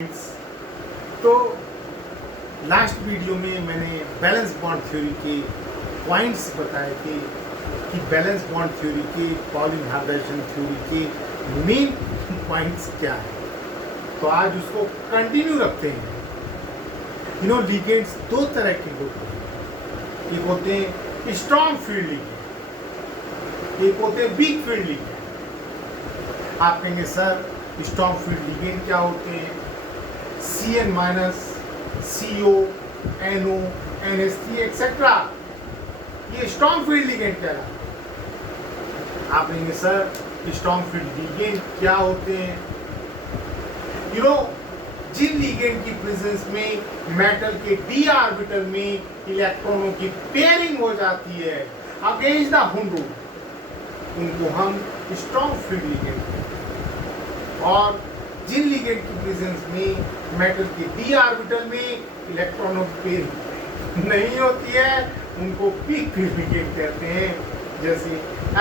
तो last video में मैंने बैलेंस बॉन्ड थ्योरी के पॉइंट्स बताए थे कि बैलेंस बॉन्ड थ्योरी के पॉलिंग हाइब्रिडेशन थ्योरी के मेन पॉइंट्स क्या है। तो आज उसको कंटिन्यू रखते हैं। लिगेंड्स दो तरह के होते हैं, एक होते हैं स्ट्रॉन्ग फील्ड लिगेंड, एक होते हैं वीक फील्ड लिगेंड। आप कहेंगे सर स्ट्रॉन्ग फील्ड लिगेंड क्या होते हैं? Cn minus, CO, NO, NH3 etcetera, ये स्ट्रॉन्ग फील्ड लिगेंड कहलाता है। आप कहेंगे सर स्ट्रॉन्ग फील्ड लिगेंड क्या होते हैं? जिन लिगेंड की प्रेजेंस में मेटल के d ऑर्बिटल में इलेक्ट्रॉनों की पेयरिंग हो जाती है अगेंस्ट द होम रूल, उनको हम स्ट्रॉन्ग फील्ड लिगेंड कहते हैं। और जिन लिगेंड की प्रेजेंस में मेटल के d ऑर्बिटल में इलेक्ट्रॉनों की पेयरिंग नहीं होती है उनको वीक फील्ड लिगेंड कहते हैं, जैसे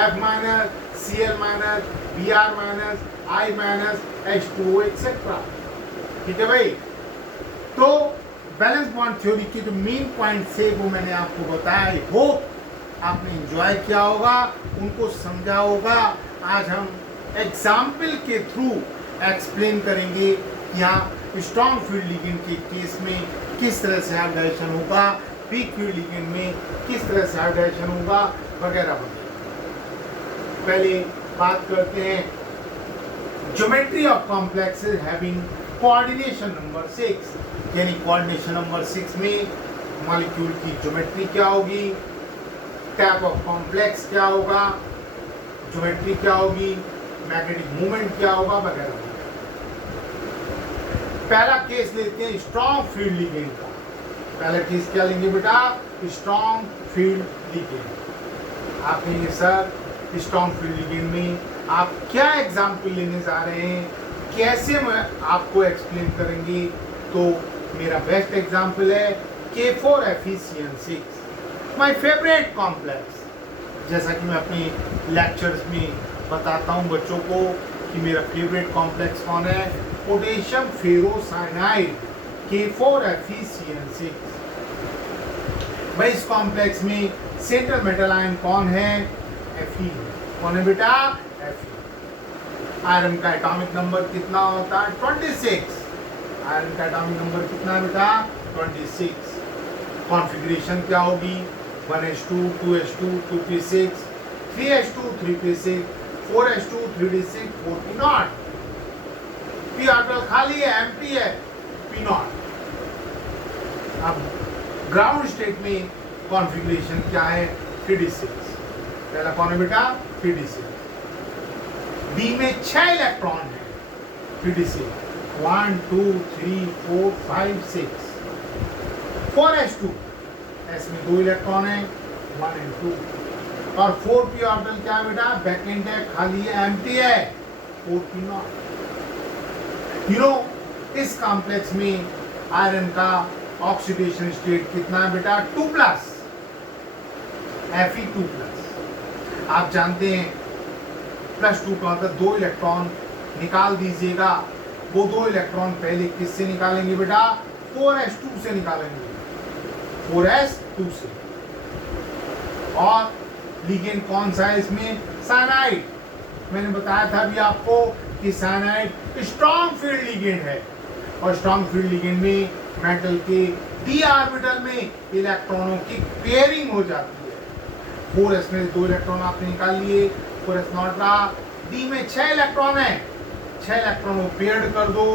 F minus, Cl minus, Br minus, I minus, H2O etcetera. ठीक है भाई। तो बैलेंस बॉन्ड थ्योरी के जो मेन पॉइंट्स है वो मैंने आपको बताया। आई होप आपने एंजॉय किया होगा, उनको समझा होगा। आज हम एग्जाम्पल के थ्रू एक्सप्लेन करेंगे कि यहाँ स्ट्रॉन्ग फील्ड लिगेंड के केस में किस तरह से हाइब्रिडेशन होगा, वीक फील्ड लिगेंड में किस तरह से हाइब्रिडेशन होगा, वगैरह वगैरह। पहले बात करते हैं geometry of complexes having coordination number 6, यानी कोऑर्डिनेशन नंबर 6 में मॉलिक्यूल की ज्योमेट्री क्या होगी, टाइप ऑफ कॉम्प्लेक्स क्या होगा, ज्योमेट्री क्या होगी, मैग्नेटिक मूवमेंट क्या होगा, वगैरह। पहला केस लेते हैं स्ट्रॉन्ग फील्ड लिगेंड का। पहला केस क्या लेंगे बेटा? Strong field ligand. आप कहेंगे सर स्ट्रॉन्ग फील्ड लिगेंड में आप क्या एग्जाम्पल लेने जा रहे हैं, कैसे मैं आपको एक्सप्लेन करेंगे? तो मेरा बेस्ट एग्जाम्पल है K4FeCN6, माय फेवरेट कॉम्प्लेक्स। जैसा कि मैं अपने लेक्चर्स में बताता हूँ बच्चों को कि मेरा फेवरेट कॉम्प्लेक्स कौन है, पोटेशियम फेरोसाइनाइड K4FeCN6। भाई इस कॉम्प्लेक्स में सेंट्रल मेटल आयन कौन है? Fe। कौन है बेटा? Fe। आयरन का एटॉमिक नंबर कितना होता है? 26। आयरन का एटॉमिक नंबर कितना है बेटा? 26। कॉन्फ़िगरेशन क्या होगी? 1s2, 2s2, 2p6, 3s2, 3p6, 4s2, 3d6, 4p0। p orbital खाली है, एम्प्टी है, p0। अब ग्राउंड स्टेट में कॉन्फ़िगरेशन क्या है? 3d6। पहला कौन है बेटा? 3d6। बी में 6 इलेक्ट्रॉन है, 3d6, 1 2 3 4 5 6। 4s2, s में 2 इलेक्ट्रॉन है, 1 and 2। और 4p ऑर्बिटल क्या है बेटा? वैकेंट है, खाली है, एम्प्टी है, 4p0। इस कॉम्प्लेक्स में आयरन का ऑक्सीडेशन स्टेट कितना है बेटा? 2+, Fe2+। आप जानते हैं +2 का मतलब 2 इलेक्ट्रॉन निकाल दीजिएगा। वो 2 इलेक्ट्रॉन पहले किससे निकालेंगे बेटा? 4s2 से निकालेंगे, 4s2 से। और लिगेंड कौन सा है इसमें? साइनाइड। मैंने बताया था अभी आपको कि साइनाइड स्ट्रॉन्ग फील्ड लिगेंड है, और स्ट्रॉन्ग फील्ड लिगेंड में मेटल के d ऑर्बिटल में इलेक्ट्रॉनों की पेयरिंग हो जाती है। 4s में 2 इलेक्ट्रॉन आपने निकाल लिए, 4s नॉट रहा। d में 6 इलेक्ट्रॉन है, 6 इलेक्ट्रॉन को पेयर्ड कर दो,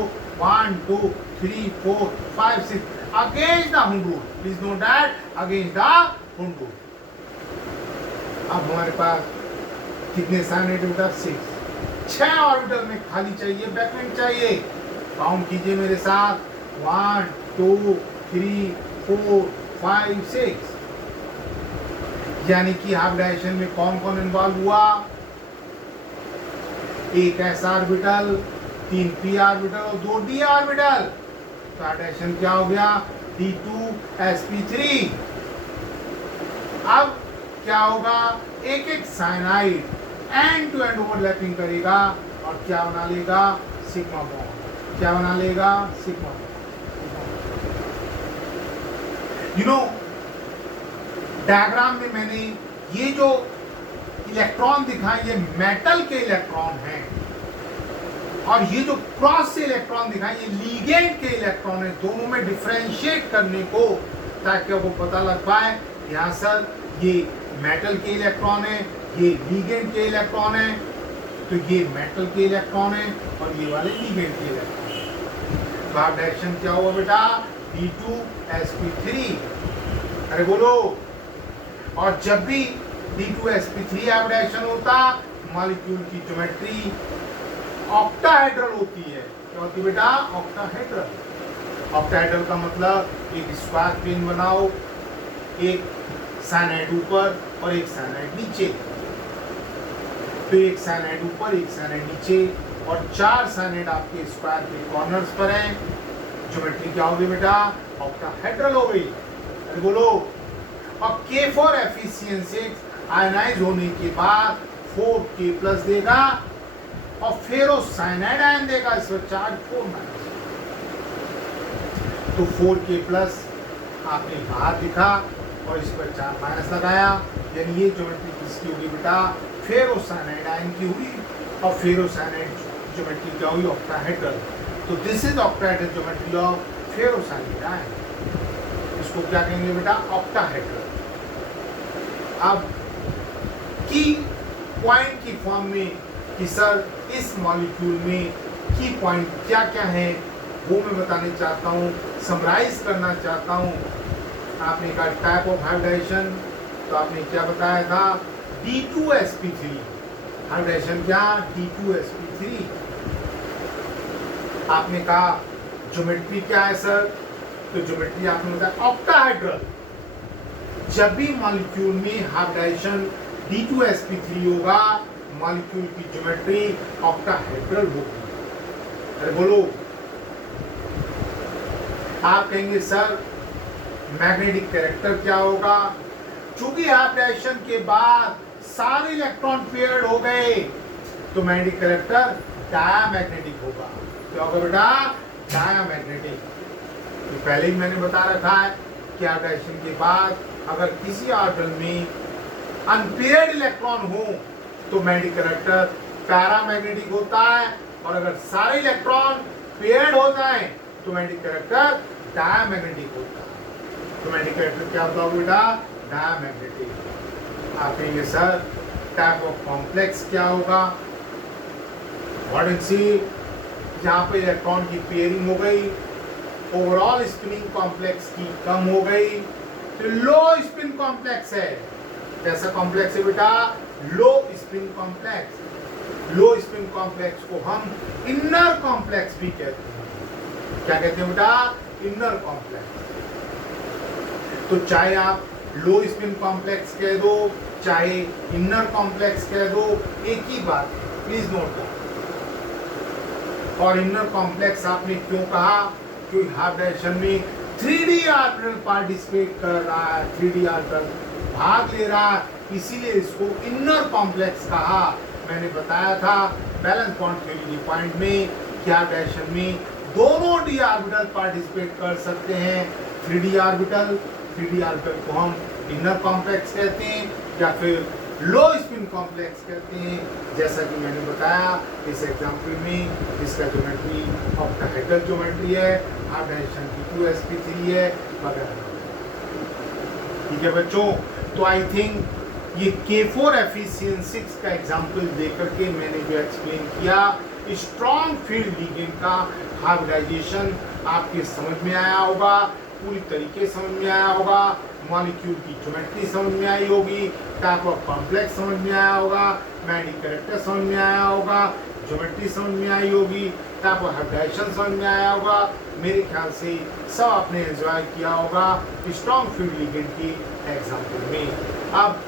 1 2 3 4 5 6 against the home rule. Please note that, against the home rule. अब हमारे पास कितने साइनाइड बेटा? 6। 6 ऑर्बिटल में खाली चाहिए, वैकेंट चाहिए। काउंट कीजिए मेरे साथ, 1 2 3 4 5 6। यानी कि हाइब्रिडेशन में कौन कौन इन्वॉल्व हुआ? एक s ऑर्बिटल, 3 p ऑर्बिटल और 2 d ऑर्बिटल। तो हाइब्रिडेशन क्या हो गया? D2sp3। अब क्या होगा? एक एक साइनाइड एंड टू एंड ओवरलैपिंग करेगा और क्या बना लेगा? Sigma bond. क्या बना लेगा, सिग्मा। यू नो डायग्राम में मैंने ये जो इलेक्ट्रॉन दिखाए ये मेटल के इलेक्ट्रॉन हैं, और ये जो क्रॉस से इलेक्ट्रॉन दिखाए ये लीगेंड के इलेक्ट्रॉन है। दोनों में डिफरेंशिएट करने को, ताकि आपको पता लग पाए यहाँ सर ये मेटल के इलेक्ट्रॉन है, ये लीगेंड के इलेक्ट्रॉन है, तो ये मेटल के इलेक्ट्रॉन है और ये वाले लीगेंड के इलेक्ट्रॉन है। तो आप डायरेक्शन क्या हुआ बेटा, D2sp3। अरे बोलो। और जब भी D2sp3 डायरेक्शन होता, मॉलिक्यूल की ज्योमेट्री ऑक्टाहेड्रल होती है। क्या होती है बेटा, ऑक्टाहेड्रल। ऑक्टाहेड्रल का मतलब एक स्क्वायर प्लेन बनाओ, एक साइनाइड ऊपर और एक साइनाइड नीचे, तो एक साइनाइड ऊपर एक साइनाइड नीचे और 4 साइनाइड आपके स्क्वायर के कॉर्नर्स पर हैं। ज्योमेट्री क्या होगी बेटा, ऑक्टाहेड्रल हो गई। अरे बोलो। और K4Fe6 आयनाइज होने के बाद 4K+ देगा और फेरोसाइनाइड आयन देगा, इस पर चार्ज 4-। तो 4K+ आपने बाहर लिखा और इस पर 4- लगाया, यानी ये ज्योमेट्री किसकी होगी बेटा, फेरोसाइनाइड आयन की हुई। और फेरोसाइनाइड ज्योमेट्री क्या हुई, ऑक्टाहेड्रल। तो this is octahedral geometry of ferrocyanide ion. इसको क्या कहेंगे बेटा, ऑक्टाहेड्रल। अब की पॉइंट की फॉर्म में कि सर इस मॉलिक्यूल में की पॉइंट क्या क्या है वो मैं बताने चाहता हूँ, समराइज करना चाहता हूँ। आपने कहा टाइप ऑफ हाइब्रिडाइजेशन, तो आपने क्या बताया था, D2sp3 हाइब्रिडाइजेशन, क्या D2sp3। आपने कहा ज्योमेट्री क्या है सर, तो ज्योमेट्री आपने बताया ऑक्टाहेड्रल। जब भी मॉलिक्यूल में हाइब्रिडाइजेशन D2sp3 होगा, मॉलिक्यूल की ज्योमेट्री ऑक्टाहेड्रल होगी। अरे बोलो। आप कहेंगे सर मैग्नेटिक कैरेक्टर क्या होगा, चूंकि हाइब्रिडाइजेशन के बाद सारे इलेक्ट्रॉन पेयर्ड हो गए, तो मैग्नेटिक कैरेक्टर डायामैग्नेटिक होगा। क्या होगा बेटा, डायामैग्नेटिक। तो पहले ही मैंने बता रखा है कि हाइब्रिडाइजेशन के बाद अगर किसी ऑर्बिटल में अनपेयर्ड इलेक्ट्रॉन हो तो मैग्नेटिक कैरेक्टर पैरामैग्नेटिक होता है, और अगर सारे इलेक्ट्रॉन पेयर्ड हो जाएं तो मैग्नेटिक कैरेक्टर डायामैग्नेटिक होता है। तो मैग्नेटिक कैरेक्टर क्या होता है बेटा, डायामैग्नेटिक। आप कहेंगे सर टाइप ऑफ कॉम्प्लेक्स क्या होगा, जहाँ पे इलेक्ट्रॉन की पेयरिंग हो गई, ओवरऑल स्पिनिंग कॉम्प्लेक्स की कम हो गई, तो लो स्पिन कॉम्प्लेक्स है। कैसा कॉम्प्लेक्स है बेटा, लो स्पिन कॉम्प्लेक्स। लो स्पिन कॉम्प्लेक्स को हम इनर कॉम्प्लेक्स भी कहते हैं। क्या कहते हैं बेटा, इनर कॉम्प्लेक्स। तो चाहे आप लो स्पिन कॉम्प्लेक्स कह दो, चाहे इनर कॉम्प्लेक्स कह दो, एक ही बात है, प्लीज नोट करो। और इनर कॉम्प्लेक्स आपने क्यों कहा, क्योंकि हाइब्रिडाइजेशन में 3D ऑर्बिटल पार्टिसिपेट कर रहा है, 3D ऑर्बिटल भाग ले रहा है, इसीलिए इसको इनर कॉम्प्लेक्स कहा। मैंने बताया था बैलेंस बॉन्ड थ्योरी पॉइंट में कि हाइब्रिडाइजेशन में दोनों d ऑर्बिटल पार्टिसिपेट कर सकते हैं। 3D ऑर्बिटल को हम इनर कॉम्प्लेक्स कहते हैं या फिर लो स्पिन कॉम्प्लेक्स कहते हैं। जैसा कि मैंने बताया इस एग्जाम्पल में इसका ज्योमेट्री ऑक्टाहेड्रल ज्योमेट्री है, हाइब्रिडाइजेशन D2sp3 है वगैरह। ठीक है बच्चों, तो आई थिंक ये K4Fe6 का एग्जाम्पल देकर के मैंने जो एक्सप्लेन किया, स्ट्रॉन्ग फील्ड लिगेंड का हाइब्रिडाइजेशन आपके समझ में आया होगा, पूरी तरीके समझ में आया होगा, मॉलिक्यूल की ज्योमेट्री समझ में आई होगी, टाइप ऑफ कॉम्प्लेक्स समझ में आया होगा, मैग्नेटिक कैरेक्टर समझ में आया होगा, ज्योमेट्री समझ में आई होगी, टाइप ऑफ हाइब्रिडाइजेशन समझ में आया होगा। मेरे ख्याल से सब आपने एंजॉय किया होगा स्ट्रॉन्ग फील्ड लिगेंड की एग्जाम्पल में। अब